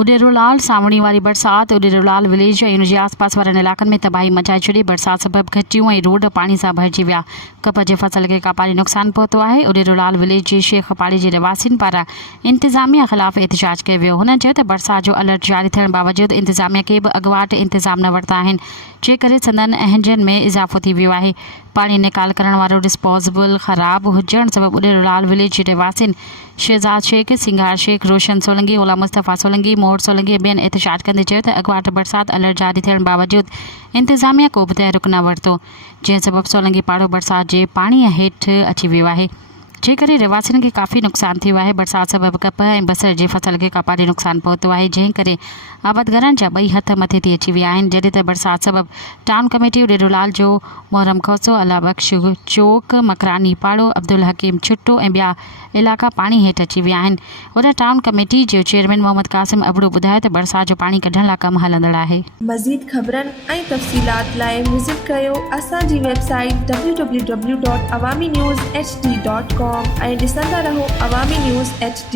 उडेरोलाल सावणी वारी बरसात उडेरोलाल विलेज ऐं उनजे आसपास वारनि इलाक़नि में तबाही मचाए छॾी। बरसात सबबि घटियूं ऐं रोड पाणी सां भरिजी विया। कप जे फसल खे कापारी नुक़सान पहुतो आहे। उडेरोलाल विलेज जे शेख पाड़ी जे रहिवासियुनि पारां इंतिज़ामिया ख़िलाफ़ एहतिजाज कयो वियो। हुननि चयो त बरसात जो अलर्ट जारी थियण बावजूदि इंतिज़ामिया के बि अॻुवाट इंतिज़ाम न वरिता आहिनि, जे करे संदनि अहंजनि में इज़ाफ़ो थी वियो आहे। पाणी निकाल करण वारो डिस्पोज़ेबल ख़राबु हुजण सबबि उडेरोलाल विलेज जे रहिवासियुनि शहज़ाद शेख, सिंगार शेख, रोशन सोलंकी, ओला मुस्तफ़ा सोलंकी, मोहर सोलंकी ऐं ॿियनि एहतिजाज कंदे चयो त अॻुवाट बरसात अलर्ट जारी थियण बावजूदि इंतिज़ामिया को बि तहरुक न वरितो, जंहिं सबबि सोलंकी पाड़ो बरसात जे पाणीअ हेठि अची वियो आहे, जे करे रहिवासियुनि खे काफ़ी नुक़सान थियो आहे। बरसात सबबि कप ऐं बसर जे फसल खे कापारी नुक़सान पहुतो आहे, जंहिं करे आबादगारनि जा ॿई हथ मथे थी अची विया आहिनि। जॾहिं त बरसात सबबि टाउन कमेटी उडेरोलाल जो मोहरम खोसो, अला बख्श चौक, मकरानी पाड़ो, अब्दुल हकीम छुट्टो ऐं ॿिया इलाइक़ा पाणी हेठि अची विया आहिनि। उन टाउन कमेटी जो चेयरमैन मोहम्मद कासिम अबड़ो ॿुधायो त बरसात जो पाणी कढण लाइ कमु हलंदड़ आहे। मज़ीद ख़बरनि ऐं तफ़सीलात लाइ विज़िट कयो असांजी वेबसाइट www.awamiNewsHD.com ऐं ॾिसंदा रहो अवामी न्यूज़ HD।